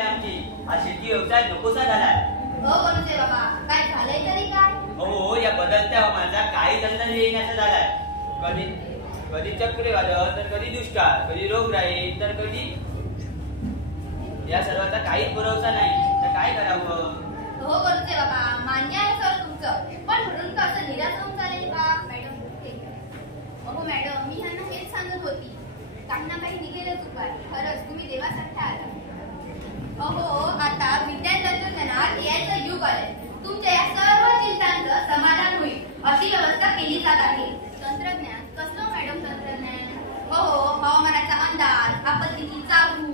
आमची हा शेती व्यवसाय नकोसा झालाय. हो बोलूचे बाबा, काय झालंय तरी काय? हो, या बदलत्या हवामानाचा काही अंदाज येईनासा झालाय. कधी कधी चक्रीवादळ, तर कधी दुष्काळ, कधी रोगराई, तर कधी या सर्वांचा काहीच भरोसा नाही. तर काय करावं? हो बोलूचे बाबा, मान्य आहे सर तुमचं, पण म्हणून का असं निराश होऊन चालेल का? मॅडम अहो मॅडम, मी ह्यांना हेच सांगत होती, काही ना काही निघेलच उपाय. खरंच तुम्ही देवासारखे आला. अहो आता विज्ञान तंत्रज्ञानात एआयचं युग आलंय. तुमच्या या सर्व चिंतांचं समाधान होईल अशी व्यवस्था केली जात आहे. तंत्रज्ञान कसलं मॅडम तंत्रज्ञान? अहो हवामानाचा अंदाज, आपत्तीची चाहूल,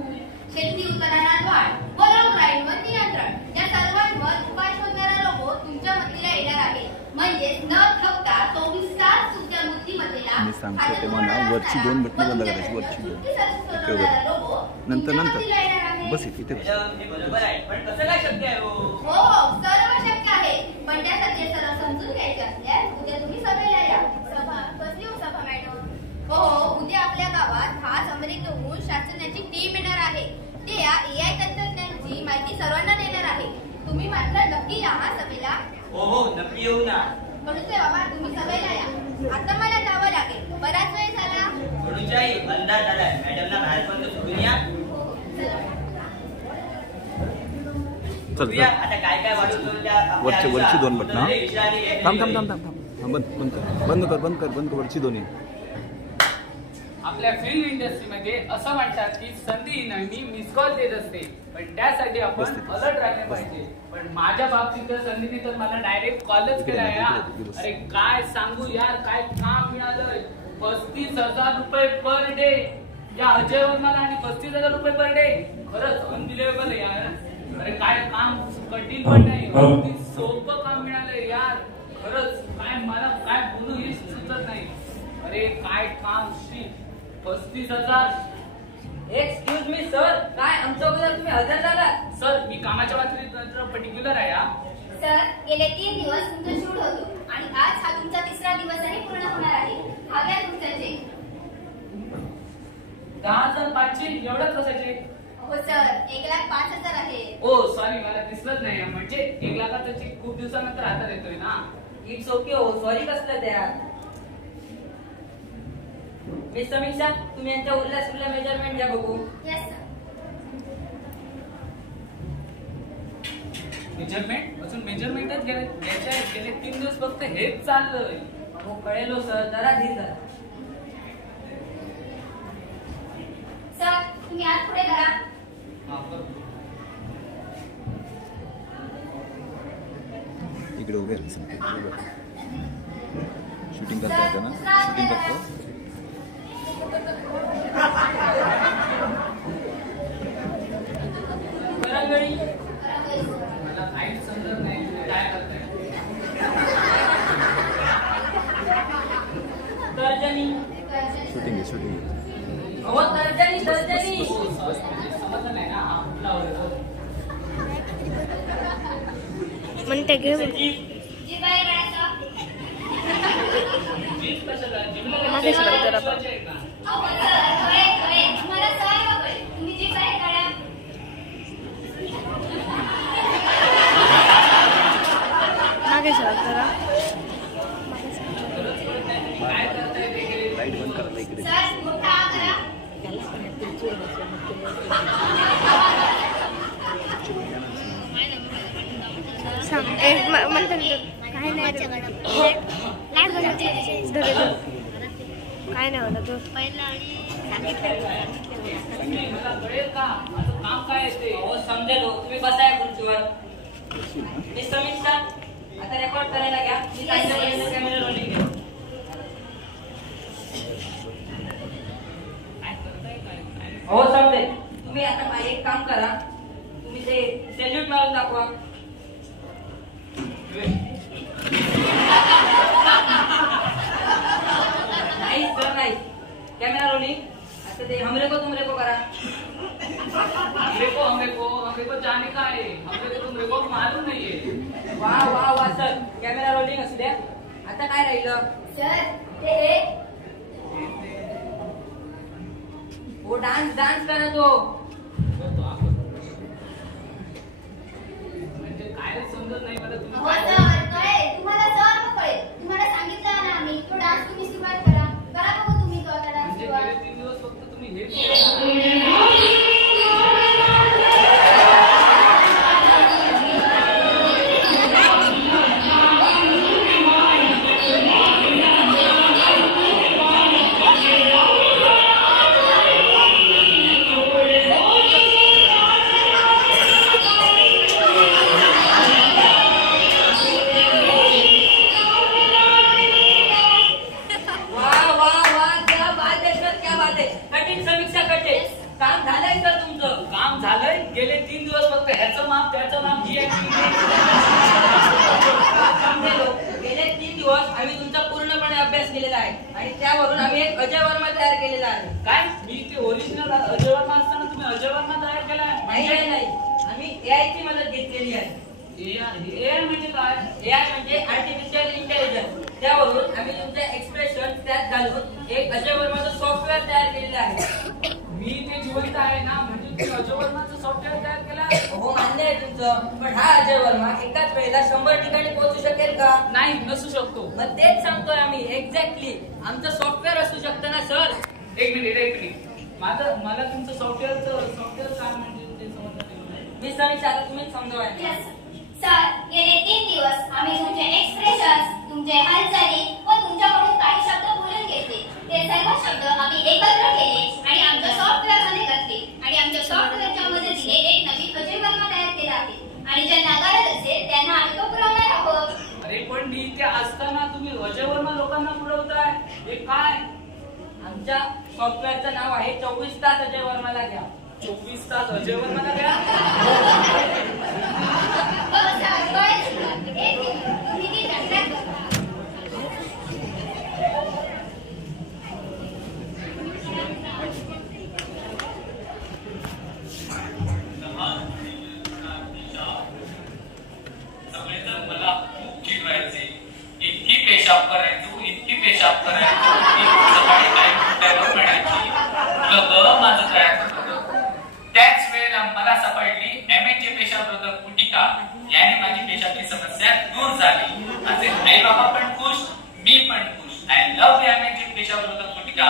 शेती उत्पादनात वाढ व रोगराईवर नियंत्रण या सर्वांवर उपाय शोधणारा रोबोट तुमच्या मदतीला येणार आहे. म्हणजेच न थकता 24 तास तुमच्या बुद्धिमत्तेला वरची 2 बटणं बंद करायची. वरची 2 नंतर बस इथे. बरोबर आहे, पण कसं काय शक्य आहे? हो सर्व शक्य आहे, पण त्यासाठी सर्व समजून घ्यायचे असल्यास उद्या तुम्ही सभेला या. सभा कसली हो सभा मॅडम? हो, उद्या आपल्या गावात खास अमेरिकेहून शास्त्रज्ञांची टीम येणार आहे. ते या एआय तंत्रज्ञानाची माहिती सर्वांना देणार आहे. तुम्ही मात्र नक्की या हा सभेला. हो नक्की येऊ ना. म्हणून बाबा तुम्ही सभेला या. आता मला जावं लागेल, बराच वेळ झाला. म्हणूनच्याही अंदाज झालाय. मॅडमला बाहेर पण सोडून या. आता काय काय वाढवतो? वरची 2 बटणं. बंद कर वरची 2. आपल्या फिल्म इंडस्ट्रीमध्ये असं म्हणतात की संधी नेहमी मिस कॉल देत असते, पण त्यासाठी आपण अलर्ट राहिले पाहिजे. पण माझ्या बाबतीत तर संधीने तर मला डायरेक्ट कॉलच केला यार. अरे काय सांगू यार, काय काम मिळालंय. 35,000 रुपये पर डे या अजय वर्माला, आणि 35,000 रुपये पर डे. खरंच अनबिलिव्हेबल आहे यार. अरे काय काम कठीण पण नाही, अगदी सोपं काम मिळालंय यार. खरंच काय मला काय बोलू हे सुचत नाही. अरे काय काम श्री. 35,000. एक्सक्यूज मी सर, काय आमच्या अगोदर तुम्ही हजर झाला? सर मी कामाच्या बाबतीत पर्टिक्युलर आहे. सर गेले 3 दिवस तुमचं शूट होतो आणि आज हा तुमचा 3रा दिवस आहे, पूर्ण होणार आहे. हव्या तुमच्याचे 10,500 एवढंच बसायचे. हो सर, 1,05,000 आहे. ओ सॉरी, मला दिसलंच नाही. म्हणजे 1,00,000चा चेक खूप दिवसानंतर हातात येतोय ना. इट्स ओके हो, सॉरी कसलं त्या. मिस समीक्षा, तुम्ही यांच्या उरल्या मेजरमेंट घ्या बघू. Yes sir. मेजरमेंट अजून मेजरमेंटच गेले 3 दिवस फक्त हेच चाललंय. हो कळेलो सर, जरा धीर धरा. सर तुम्ही आज पुढे करा. इकडे उभे शूटिंग करता ना, शूटिंग करतो. मला काहीच समजत नाही काय करताय. तर्जनी शूटिंग हो, तर्जनी समजत नाही ना. म्हणते घे जी बाय करायचं. जीत कशाला? जिमला मागे सरक जरा. अहो सर, होय तुम्हाला सवय होय. तुम्ही जी बाय करा. मागे सरक जरा. काय करताय ते? लाईट बंद करा इकडे. सर मोठा करा. म्हणते काय नाही काय नाही होता तो मला कळेल का माझं काम काय आहे ते? हो समजेल हो, तुम्ही बसा या खुर्चीवर. मिस समीक्षा, आता रेकॉर्ड करायला घ्या. मी त्यांच्याकडे कॅमेरा रोलिंग घ्या. हो समजेल. तुम्ही आता एक काम करा, तुम्ही ते सेल्यूट मारून दाखवा. नाही सर नाही, कॅमेरा रोलिंग. आता ते हमरे को करा. हमरे को जाने का है. हमरे को तुमरे को मालूम नहीं है. वा सर, कॅमेरा रोलिंग असू द्या. आता काय राहिलं सर ते वो डान्स करा तो. 3 दिवस फक्त ह्याचं माप त्याचं माप जी समजेलो. गेले 3 दिवस आम्ही तुमचा पूर्णपणे अभ्यास केलेला आहे आणि त्यावरून आम्ही एक अजय वर्मा तयार केलेला आहे. काय मी ते ओरिजिनल अजय वर्मा असताना तुम्ही अजय वर्मा तयार केलाय? नाही, आम्ही एआय ची मदत घेतलेली आहे. एआय म्हणजे काय? एआय म्हणजे आर्टिफिशियल इंटेलिजन्स. त्यावरून आम्ही तुमचे एक्सप्रेशन त्यात घालून एक अजय वर्माचं सॉफ्टवेअर तयार केलेलं आहे. मी ते जिवंत आहे ना, म्हणजे तुम्ही अजय वर्माचं सॉफ्टवेअर तयार केलं? हो मान्य आहे तुमचं, पण हा अजय वर्मा एकाच वेळेला 100 ठिकाणी पोहोचू शकेल का? नाही, नसू शकतो. मग तेच सांगतोय आम्ही. एक्झॅक्टली आमचं सॉफ्टवेअर असू शकतं ना सर. एक मिनिट मला तुमचं सॉफ्टवेअर काय म्हणजे ते समजलं नाही. मी समीक्षा, आता तुम्हीच समजावा. सर, गेले 3 दिवस आम्ही तुमचे एक्सप्रेशन्स, तुमचे हालचाली व तुमच्याकडून काही शब्द बोलून घेतले. ते सर्व शब्द आम्ही एकत्र केले आणि आमच्या सॉफ्टवेअर मध्ये घातले आणि आमच्या सॉफ्टवेअरच्या मदतीने एक नवीन अजय वर्मा तयार केला आहे. आणि ज्यांना गरज असेल त्यांना आम्ही तो पुरवणार आहोत. अरे पण मी इथे असताना तुम्ही अजय वर्मा लोकांना पुरवताय, हे काय? आमच्या सॉफ्टवेअरचं नाव आहे 24 तास अजय वर्माला घ्या. 24 तास अजय वर्माला घ्या? मला खूप चिडवायचे. इतकी पेशाब करायचो सकाळी काय उठल्यावर म्हणायची तुला माझं काय होतं. त्याच वेळेला मला सापडली एमएची पेशाबरोधक गुटिका. याने माझी पेशाबची समस्या दूर झाली. माझे आई बाबा पण खुश, मी पण खुश. आय लव्ह एमएची पेशाबरोधक गुटिका.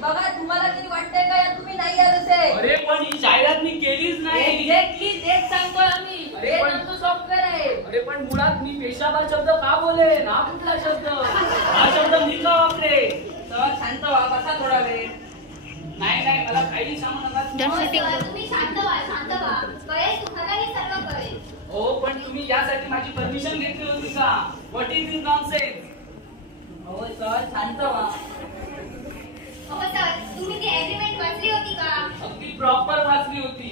बघा तुम्हाला तरी वाटतंय का तुम्ही नाही आले असे? अरे पण ही जाहिरात मी केलीच नाही. एक्झॅक्टली तेच सांगतोय आम्ही. अरे पण आमचं सॉफ्टवेअर आहे. अरे पण मुळात मी पेशाब हा शब्द का बोले ना, कुठला शब्द हा शब्द मी का वापरे? तर शांत व्हा, बसा थोडा वेळ. नाही मला काही सांगू नका. तुम्ही शांत व्हा. कळेल तुम्हाला हे सर्व कळेल. हो पण तुम्ही यासाठी माझी परमिशन घेतली होती का? What is this nonsense? हो सर, शांत व्हा. हो सर, तुम्ही ती एग्रीमेंट वाचली होती का? अगदी प्रॉपर वाचली होती.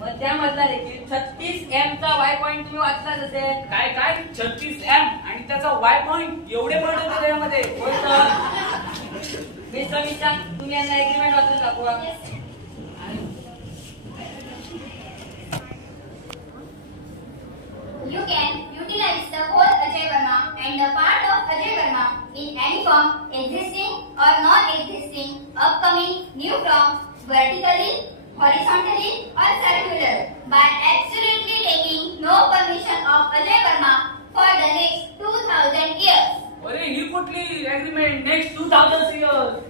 मग त्यामधला देखील 36M चा वाय पॉइंट तुम्ही वाचलाच असेल. काय 36M आणि त्याचा वाय पॉइंट एवढे पॉइंट होते त्यामध्ये? हो सर. मी समीक्षा, तुम्ही यांना एग्रीमेंट वाचून दाखवा. You can utilize the whole Ajay Verma and the part of Ajay Verma in any form, existing or non-existing, upcoming, new form, vertically, horizontally or circular, by absolutely taking no permission of Ajay Verma for the next 2000 years. अरे ही कुठली agreement next 2000 years?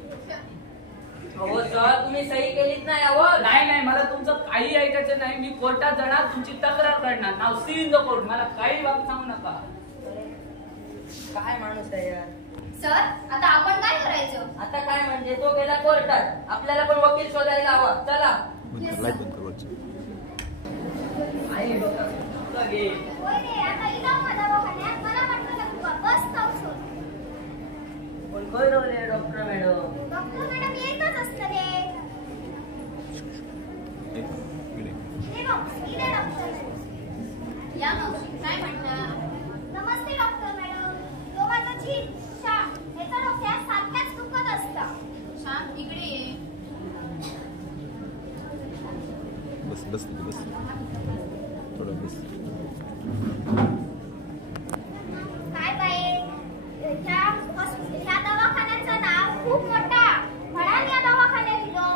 हो sir, तुम्ही सही केलीच नाही. अहो नाही मला तुमचं काही ऐकायचं नाही. मी कोर्टात जाणार, तुमची तक्रार करणार. नाव सी इन द कोर्ट. मला काही बाब सांगू नका. काय माणूस आहे यार. सर, आता आपण काय करायचं? आता काय म्हणजे तो गेला कोर्टात. आपल्याला पण वकील शोधायला हवा. चला. लाईट बंद कर. आहे बघा. होय रे, आता इथं माझा दवाखान्यात मला म्हटलं नको बस थांबतो. कोण कळवले डॉक्टर मॅडम? डॉक्टर मॅडम येतच असतं रे. हे बघ, इथे डॉक्टर मॅडम. या मावशी, काय म्हणता? नमस्ते डॉक्टर मॅडम. तो माझा जीव श्याम. याचा डोक्यात सारख्याच दुखत असतं. श्याम, इकडे ये. बस थोडं बस. काय बाई, ह्या दवाखान्याचं नाव खूप मोठा. म्हणाल या दवाखान्यात गेलो.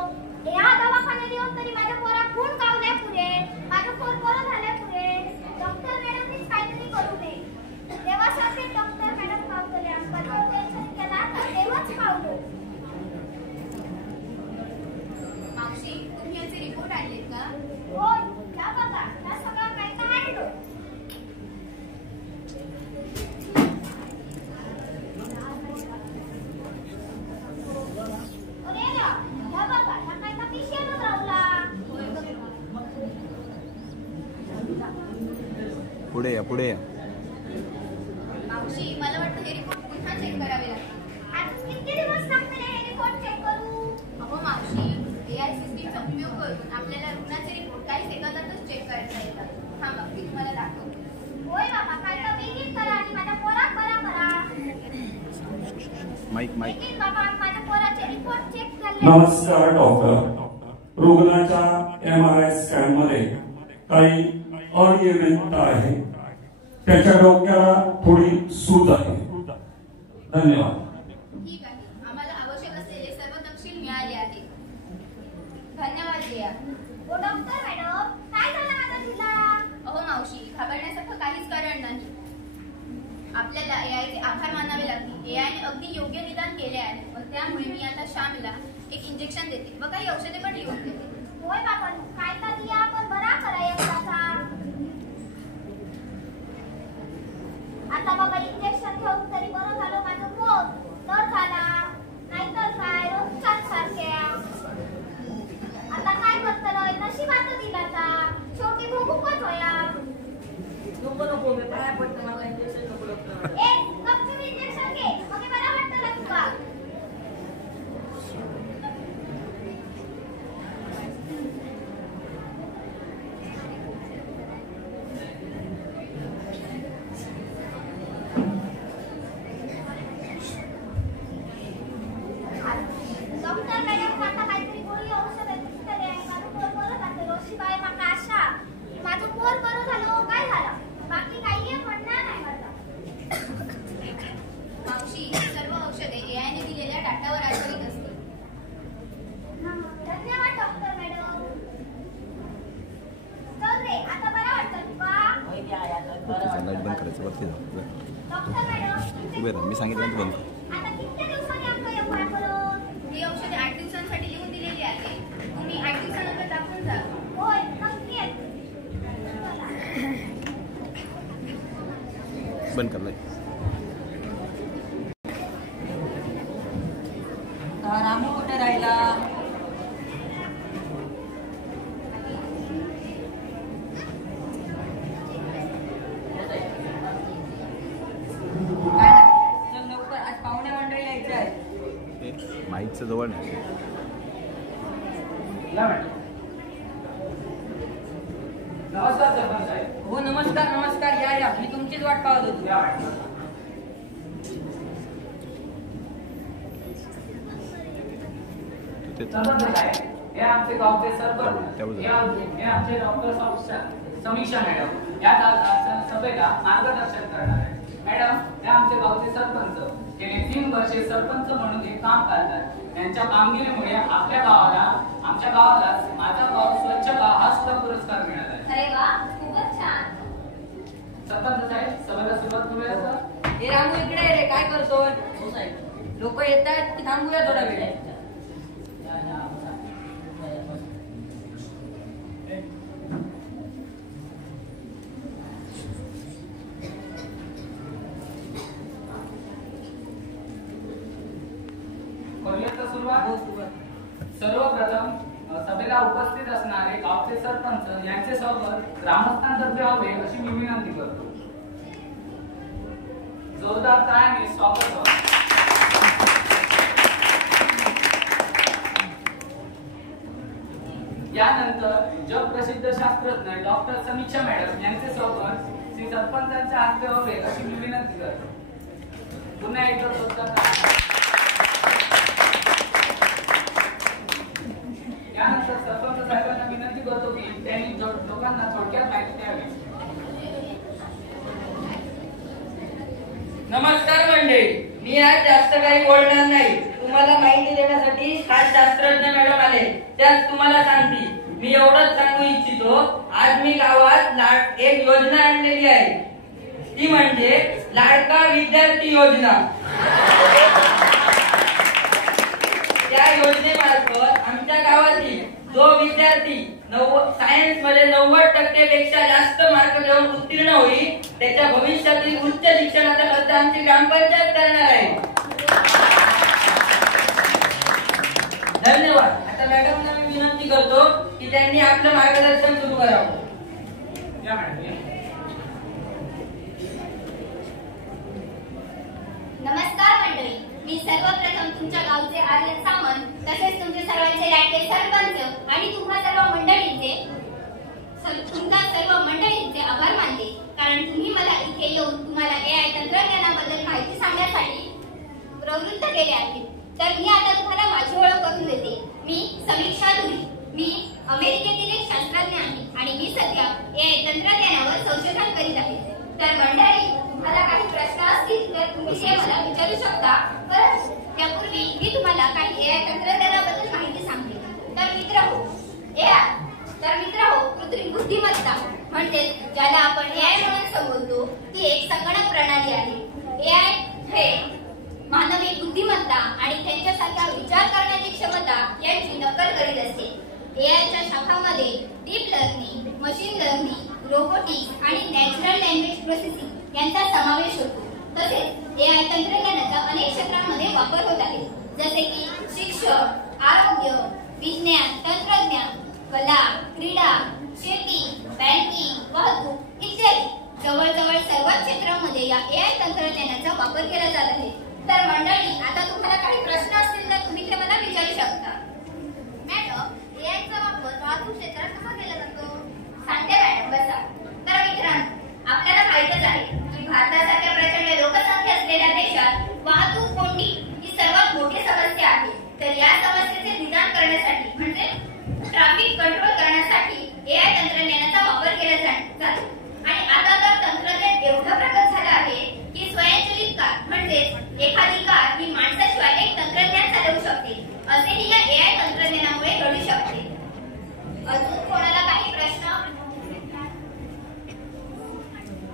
या दवाखान्यात येऊन तरी माझ्या पोरा खून कावल्या पुरे. माझं पोर बरं झाल्या पुरे. डॉक्टर मॅडमनीच काहीतरी करू दे. देवासारखे डॉक्टर मॅडम पावल्या. कधी टेन्शन केला तर तेव्हाच पावलो. मावशी, तुम्ही याचे रिपोर्ट आणलेत का? हो, त्या बघा. त्या सगळं काही तर आणलो. पुढे या. मावशी, मला वाटतं हे रिपोर्ट पुन्हा चेक करावे लागतात. आज किती दिवस लागतील हे रिपोर्ट चेक करू? अहो मावशी, AICC दाखवतो. होय बाबा, काय तर बेगीन करा आणि माझ्या पोराक बरा करा. माईक बेगीन बाबा, माझ्या पोराचे रिपोर्ट चेक झाले. नमस्कार डॉक्टर. रुग्णाच्या MRI स्कॅन मध्ये काही अनियमितता आहे. त्याच्या डोक्याला थोडी सूज आहे. धन्यवाद. ठीक आहे, आम्हाला आवश्यक असलेले सर्व तपशील मिळाले आहेत. धन्यवाद जया. ओ डॉक्टर मॅडम, काय झालं माझ्या तिला? अहो मावशी, घाबरण्यासारखं काहीच कारण नाही. आपल्याला AI चे आभार मानावे लागतील. AI ने अगदी योग्य निदान केले आहे. मग त्यामुळे मी आता श्यामला एक इंजेक्शन देते व काही औषधे पण लिहून देते. होय बाबा, काय का दिया आपण बरा करायचा. आता बाबा इंजेक्शन घेऊन तरी बरं झालं माझं पोट. तर झाला, नाहीतर काय रोजच्याच सारख्या. आता काय करतलोय, नशिबात दिलाचा. शेवटी भोगूकच होया. नको नको, मी पाया पडतो, मला इंजेक्शन नको डॉक्टर. ए, गपचूप इंजेक्शन घे, मग बरं वाटतं तुका. डॉक्टर मॅडम, आता काहीतरी गोळी औषध आहे. माझं पोर बरं झालं. शिवाय माका आशा, माझं पोर बरं झालं. काय झालं? बाकी काही म्हणणार नाही माझा. मावशी, सर्व औषधे AI ने दिलेल्या डाटावर आधारित असते. धन्यवाद डॉक्टर मॅडम. चल रे, आता बरं वाटतं तुका? होय की आहे, आता बरं वाटतं. लाईट बंद करायचं वरती जा. डॉक्टर मॅडम, उभे राहा, मी सांगितलं बंद कर. आता किती दिवसांनी आमचं एवढा करून? ही औषधे 8 दिवसांसाठी लिहून दिलेली आहे. तुम्ही 8 दिवसानंतर दाखवून जा. होय, नक्की आहे. बंद कर लाईट. रामू कुठे राहिला? चल लवकर, आज पाहुणे मंडळी यायचे आहे. माईकचं जवळ नाही. या मॅडम. नमस्कार सरपंच साहेब. हो नमस्कार नमस्कार, या या, मी तुमचीच वाट पाहत होतो. या मॅडम. सरपंच साहेब, हे आमचे गावचे सरपंच, हे आमचे डॉक्टर समीक्षा मॅडम या सभेला मार्गदर्शन करणार आहे. मॅडम, हे आमचे गावचे सरपंच गेली 3 वर्षे सरपंच म्हणून हे काम करतात. त्यांच्या कामगिरीमुळे आमच्या गावाला माझा गाव स्वच्छ गाव हा सुद्धा पुरस्कार मिळाला आहे. अरे वा, खूपच छान. सरपंच साहेब, सभेला सुरुवात करूया सर. हे रामू इकडे रे, काय करतोय? लोक येत आहेत की थांबूया थोडा वेळ? करूया तर सुरुवात. सर्वप्रथम सभेला उपस्थित असणारे गावचे सरपंच यांचे सोबत ग्रामस्थांतर्फे व्हावे अशी मी विनंती करतो. जोरदार टाळ्यांनी स्वागत व्हावं. यानंतर जगप्रसिद्ध शास्त्रज्ञ डॉक्टर समीक्षा मॅडम यांचे सोबत श्री सरपंचांच्या हस्ते व्हावे अशी मी विनंती करतो. पुन्हा एकदा जोरदार टाळ्या. यानंतर सरपंच साहेबांना विनंती करतो की त्यांनी लोकांना थोडक्यात माहिती द्यावी. नमस्कार मंडळी, मी आज जास्त काही बोलणार नाही. तुम्हाला माहिती देण्यासाठी 7 शास्त्रज्ञ मॅडम आले, त्याच तुम्हाला सांगतील. मी एवढंच सांगू इच्छितो, आज मी गावात एक योजना आणलेली आहे. ती म्हणजे लाडका विद्यार्थी योजना. त्या योजनेमार्फत आमच्या गावातील जो विद्यार्थी सायन्स मध्ये 90% पेक्षा जास्त मार्क घेऊन उत्तीर्ण होईल, त्याच्या भविष्यातील उच्च शिक्षणाचा खर्च आमची ग्रामपंचायत करणार आहे. धन्यवाद. आता मॅडमना मी विनंती करतो की त्यांनी आपलं मार्गदर्शन सुरू करावं. या मॅडम. नमस्कार मंडळी, मी सर्वप्रथम तुमच्या गावचे आर्यन सामंत, तसेच तुमचे सर्वांचे लाडके सरपंच आणि तुमच्या सर्व मंडळींचे आभार मानते. प्रवृत्त केले आहेत. तर मी आता तुम्हाला माझी ओळख करून देते. मी समीक्षा धुरी. मी अमेरिकेतील एक शास्त्रज्ञ आहे आणि मी सध्या AI तंत्रज्ञानावर संशोधन करीत आहे. तर मंडळी, तुम्हाला काही प्रश्न असतील तर तुम्ही ते मला विचारू शकता. परंतु त्यापूर्वी मी तुम्हाला काही AI तंत्रज्ञानाबद्दल माहिती सांगते. तर मित्रहो, कृत्रिम बुद्धिमत्ता म्हणजे ज्याला आपण AI म्हणून संबोधतो, ती एक संगणक प्रणाली आहे. AI हे मानवी बुद्धिमत्ता आणि त्यांच्यासारख्या विचार करण्याची क्षमता यांची नक्कल करीत असते. AIच्या शाखांमध्ये deep learning, machine learning, robotics आणि नॅचरल लँग्वेज प्रोसेसिंग यांचा समावेश होतो. तसेच AI तंत्रज्ञानाचा अनेक क्षेत्रांमध्ये वापर होत आहे, जसे की शिक्षण, आरोग्य, विज्ञान, तंत्रज्ञान, कला, क्रीडा, शेती, बँकिंग, वाहतूक इत्यादी. जवळजवळ सर्वच क्षेत्रांमध्ये या AI तंत्रज्ञानाचा वापर केला जात आहे. तर मंडळी, आता तुम्हाला काही प्रश्न असतील तर तुम्ही ते मला विचारू शकता. मॅडम, AIचा वापर वाहतूक क्षेत्रात कसा केला जातो? सांगते मॅडम, बसा. तर मित्रांनो, आपल्याला माहितच आहे की भारतासारख्या प्रचंड लोकसंख्या असलेल्या देशात वाहतूक कोंडी ही सर्वात मोठी समस्या आहे. तर या समस्येचे निदान करण्यासाठी म्हणजे ट्रॅफिक कंट्रोल करण्यासाठी AI तंत्रज्ञानाचा वापर केला जातो. आणि आता तर तंत्रज्ञान एवढं प्रगत झालं आहे की स्वयंचलित कार म्हणजेच एखादी कार ही माणसाशिवाय एक तंत्रज्ञान चालवू शकते. असेही या AI तंत्रज्ञानामुळे घडू शकते. अजून कोणाला काही प्रश्न?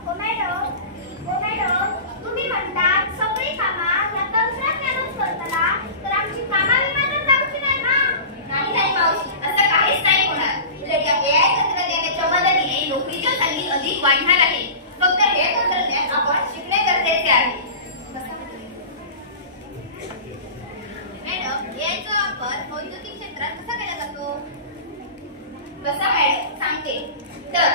हो मॅडम, तुम्ही म्हणतात सगळी कामं या तंत्रज्ञानच करताना, तर आमची कामं विमानात जाऊची नाही ना? नाही मावशी, असं काहीच नाही होणार. उलट या AI तंत्रज्ञानाच्या मदतीने नोकरीच्या संधी अधिक वाढणार आहे. फक्त हे तंत्रज्ञान आपण शिकणे गरजेचे आहे. मॅडम, AIचा वापर औद्योगिक क्षेत्रात कसा केला जातो? कसा मॅडम, सांगते. तर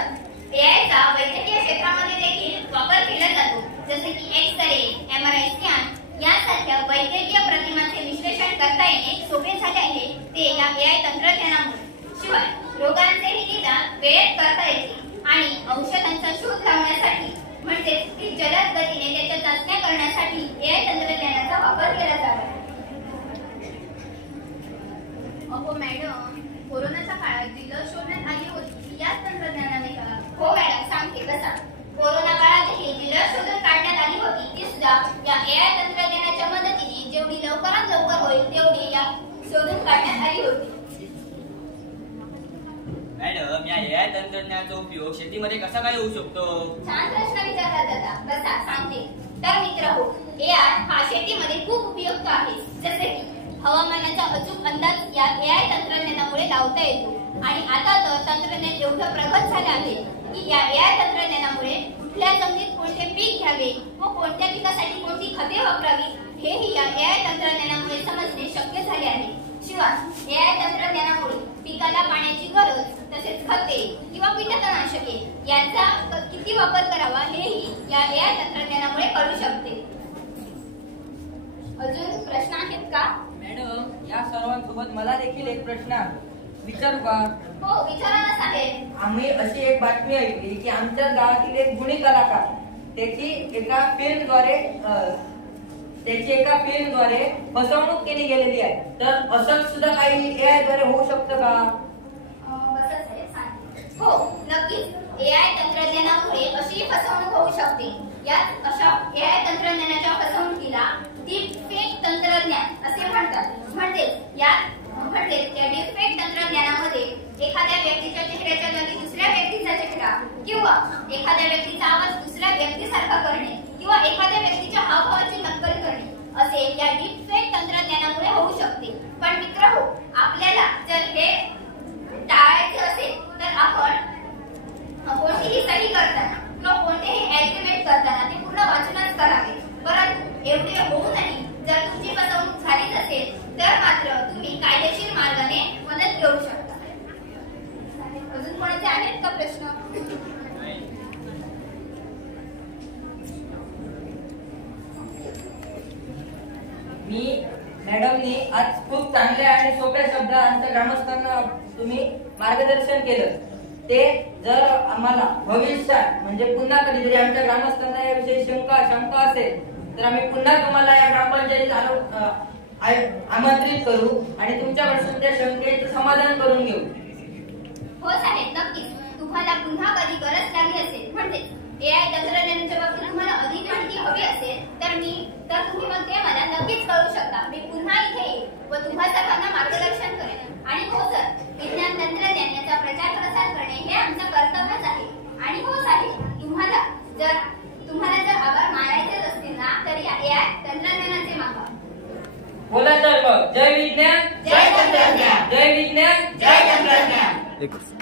AIचा वैद्यकीय क्षेत्रामध्ये देखील वापर केला जातो, जसे की एक्स-रे, MRI स्कॅन यासारख्या वैद्यकीय प्रतिमांचे विश्लेषण करता येणे सोपे झाले आहे ते या AI तंत्रज्ञानामुळे. शिवाय रोगांचेही निदान वेळेत करता येते आणि औषधांचा शोध लावण्यासाठी म्हणजेच जलद गतीने त्याच्या चाचण्या करण्यासाठी AI तंत्रज्ञानाचा वापर केला जातो. अहो मॅडम, कोरोनाच्या काळात जी लस शोधण्यात आली होती याच तंत्रज्ञानाने का? हो मॅडम, सांगते बसा. कोरोना काळातही जी लस शोधून काढण्यात आली होती ती सुद्धा या AI तंत्रज्ञानाच्या मदतीने जेवढी लवकरात लवकर होईल तेवढी या शोधून काढण्यात आली होती. मॅडम, या AI तंत्रज्ञानाचा उपयोग शेतीमध्ये कसा काय होऊ शकतो? छान प्रश्न विचारला जाता. बसा, सांगते. तर मित्रहो, AI हा शेतीमध्ये खूप उपयुक्त आहे. जसे की हवामानाचा अचूक अंदाज या AI तंत्रज्ञानामुळे लावता येतो. आणि आता तर तंत्रज्ञान एवढं प्रगत झालं आहे की या AI तंत्रज्ञानामुळे कुठल्या जमिनीत कोणते पीक घ्यावे व कोणत्या पिकासाठी कोणती खते वापरावी हेही या AI तंत्रज्ञानामुळे समजणे शक्य झाले आहे. शिवाय AI तंत्रज्ञानामुळे पिकाला पाण्याची गरज, तसेच खते किंवा कीटकनाशके यांचा किती वापर करावा हेही या AI तंत्रज्ञानामुळे कळू शकते. अजून प्रश्न आहेत का? मॅडम, या सर्वांसोबत मला देखील एक प्रश्न आहे, विचारू का? हो, विचारा ना साहेब. आम्ही अशी एक बातमी ऐकली की आमच्या गावातील एक गुणी कलाकार त्याची एका फिल्मद्वारे फसवणूक केली गेलेली आहे. तर असं सुद्धा काही AI द्वारे होऊ शकतं का? हो, नक्कीच. AI तंत्रज्ञानामुळे अशी फसवणूक होऊ शकते. यात अशा AI तंत्रज्ञानाच्या फसवणुकीला डीपफेक तंत्रज्ञान असे म्हणतात. म्हणजे या डीपफेक तंत्रज्ञानामध्ये एखाद्या व्यक्तीच्या चेहऱ्याच्या जागी दुसऱ्या व्यक्तीचा चेहरा किंवा एखाद्या व्यक्तीचा आवाज दुसऱ्या व्यक्तीसारखा करणे किंवा एखाद्या व्यक्तीच्या हावभावाची नक्कल करणे असे या डीपफेक तंत्रज्ञानामुळे होऊ शकते. पण मित्रहो, आपल्याला जर हे टाळायचे असेल तर आपण कोणतीही सही करताना किंवा कोणतेही ऍग्रीमेंट करताना ते पूर्ण वाचनच करावे. परंतु एवढे होऊ नये. जर तुमची फसवणूक झालीच असेल तर मात्र तुम्ही कायदेशीर मार्गाने मदत घेऊ शकता. अजून कोणाचे आहेत का प्रश्न? मी मॅडमनी आज खूप चांगल्या आणि सोप्या शब्दात आमच्या ग्रामस्थांना तुम्ही मार्गदर्शन केलं. ते जर आम्हाला भविष्यात म्हणजे पुन्हा कधीतरी आमच्या ग्रामस्थांना याविषयी शंका असेल तर आम्ही पुन्हा तुम्हाला या ग्रामपंचायतीत आमंत्रित करू आणि तुमच्यापासून त्या शंकेचं समाधान करून घेऊ. हो साहेब, नक्कीच. तुम्हाला पुन्हा कधी गरज लागली असेल म्हणजे AI तंत्रज्ञानाच्या बाबतीत तुम्हाला अधिक माहिती हवी असेल तर तुम्ही मग ते मला नक्कीच कळू शकता. मी पुन्हा इथे येईल व तुम्हा सर्वांना मार्गदर्शन करेन. आणि हो सर, विज्ञान तंत्रज्ञान याचा प्रचार प्रसार करणे हे आमचं कर्तव्यच आहे. आणि हो साहेब, तुम्हाला जर आभार मानायचेच असतील ना तर या AI तंत्रज्ञानाचे मागा. बोला तर मग, जय विज्ञान, जय तंत्रज्ञान. जय विज्ञान, जय तंत्रज्ञान. एकच